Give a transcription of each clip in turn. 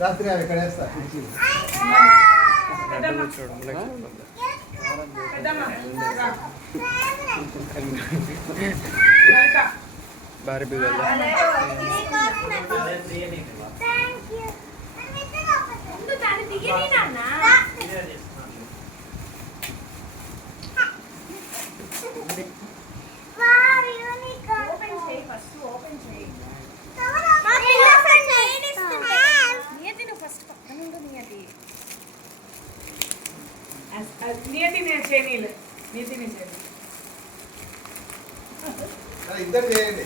రాత్రి అవి ఎక్కడ వేస్తా బారీ బిగల్ ఇద్దరు చేయండి.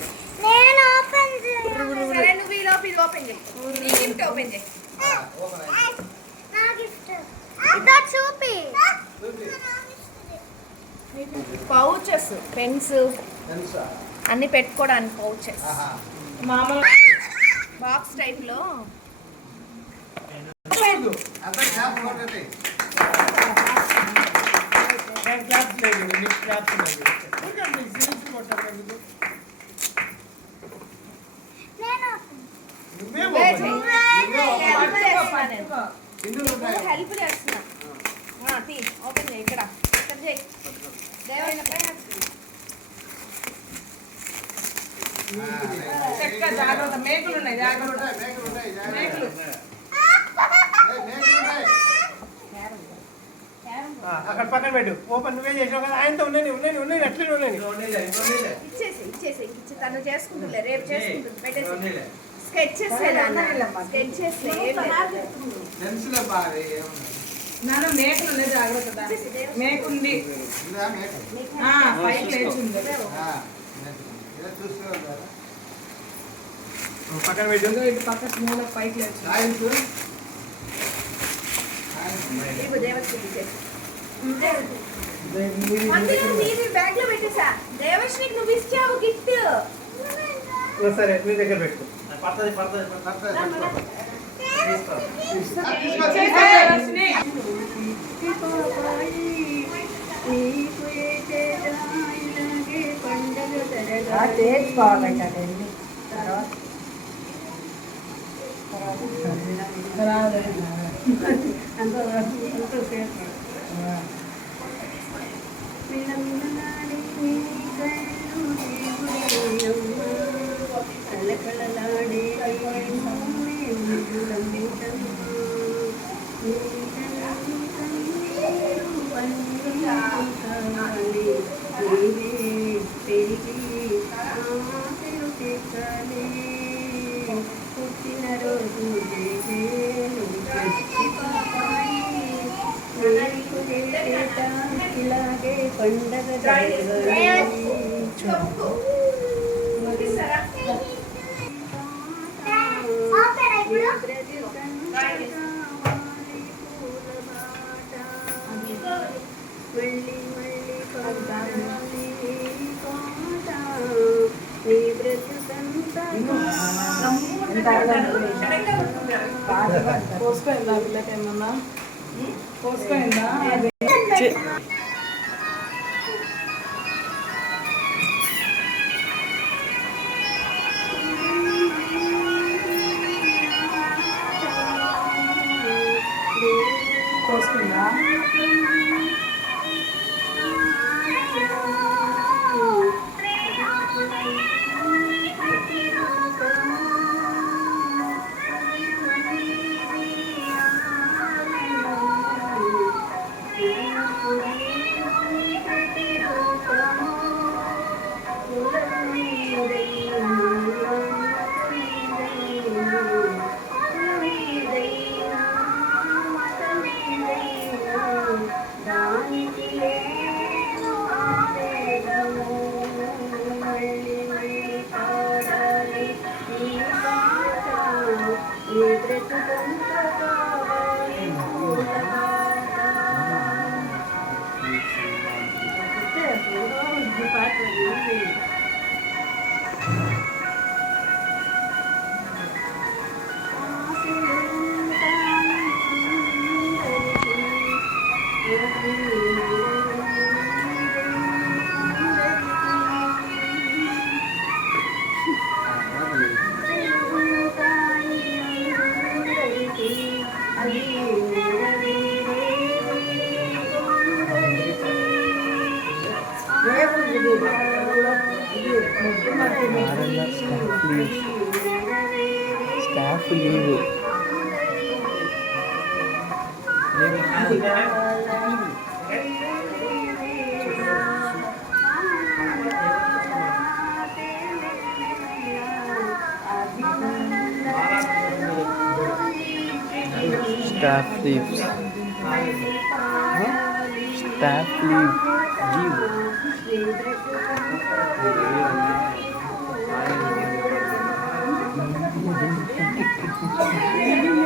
సరే నువ్వు ఈ లోపు ఇది ఓపెన్ చేయి. నీ గిఫ్ట్ ఓపెన్ చేయి. పౌచెస్ పెన్స్ అన్ని పెట్టుకోవడానికి పౌచెస్ మామూలు బాక్స్ టైప్ లో హెల్ప్ చేస్తున్నా. ఓపెన్ చేయి. ఇక్కడ చేయి. మేకులు ఉన్నాయి. అక్కడ పక్కన పెట్టు. ఓపెన్ నువ్వే చేసావు కదా, ఆయనతో ఉన్నాయి అట్లనే ఉన్నాయి. ఇచ్చేసి తను చేసుకుంటులే, రేపు చేసుకుంటుంది. పెట్టేసి స్కెచెస్ మేకులు ఉన్నాయి. జాగ్రత్త మేకుంది. పైకి లేచింది. పక్కన పెట్టు. పక్క మూల పైకి లేచి బ్యాగ్ లో పెట్టేసా. దేవశ్రీకి నువ్వు ఇచ్చావు గిఫ్ట్. సరే మీ దగ్గర పెట్టు. ఇలాగే పండగ పోసుకోయిందా పిల్లకేమన్నా? పోసుకోయిందా? పోసుకుందా? Staff leave staff leaves staff leave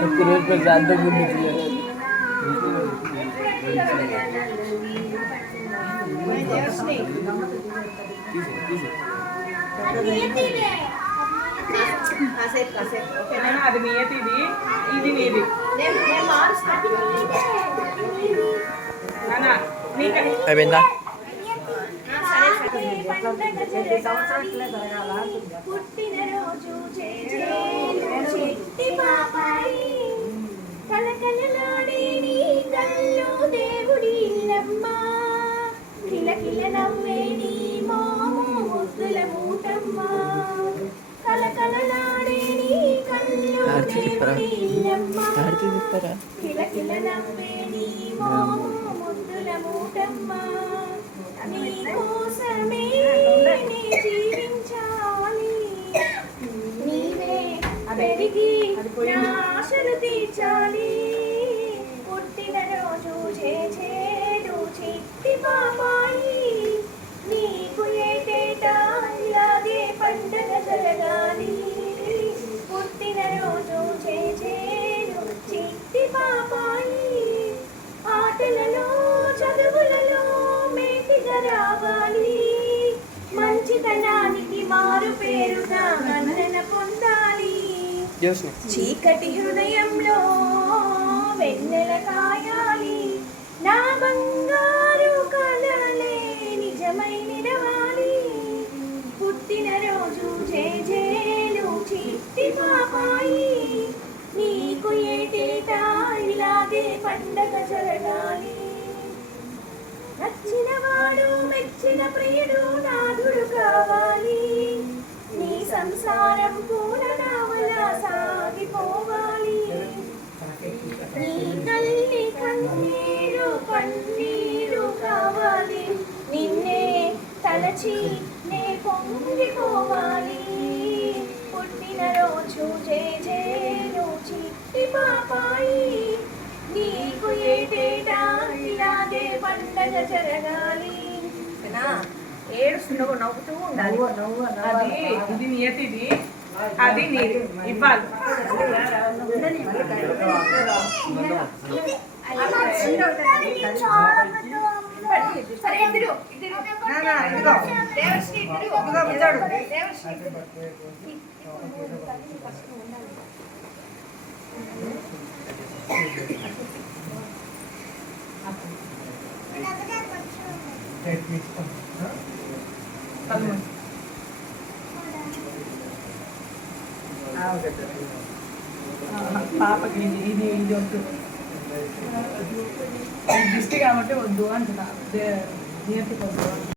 ఒక రోజు पर ज्यादा बुढ़ी थी అది మీది ఇది మీది అయిపోయిందా పుట్టినరోజు చెట్టి పాపాయి కలకలలాడే నీ కళ్ళు దేవుడి ఇల్లమ్మ కిలకిల నవ్వే నీ మోము ముద్దుల మూటమ్మ కలకలలాడే నీ కళ్ళు దేవుడి ఇల్లమ్మ కిలకిల నవ్వే నీ మోము ముద్దుల మూటమ్మ నీ కోసమే నీ జీవించాలి నీవే పెరిగి నా ఆశలు తీర్చాలి పుట్టినరోజు చేడు చిట్టి పాపాయి నీకు ఏటేటా ఇలాగే పండగ జరగాలి పుట్టినరోజు చేడు చిట్టి పాపాయి ఆటలలో చదువులలో మేటిగా రావాలి మంచితనానికి మారు పేరుగా మన్నన పొందాలి చీకటి హృదయంలో వెన్నెల కాయాలి నా బంగారు కలలే నిజమై నిలవాలి పుట్టినరోజు జేజేలు చిట్టి పాపాయి నీకు ఏటేటా ఇలాగే పండగ జరగాలి నచ్చిన వాడు మెచ్చిన ప్రియుడు నాదుడు కావాలి నీ సంసారం పూలనావలా సాగిపోవాలి నీ తల్లి కన్నీరు పన్నీరు కావాలి నిన్నే తలచి నే పొంగిపోవాలి పుట్టినరోజు జేజేలు చిట్టి పాపాయి నీకు ఏటేటా ఇలాగే పండగ జరగాలి ఏడుస్తున్నావు నవ్వుతూ ఉండాలి అది ఇది నియతిది అది నీది ఇవ్వాలి సరే ఇద్దరు దేవర్షి పాపకి ఇది ఇది వద్దు దిష్టి కాబట్టి వద్దు అంటున్నా నియతికి వద్దు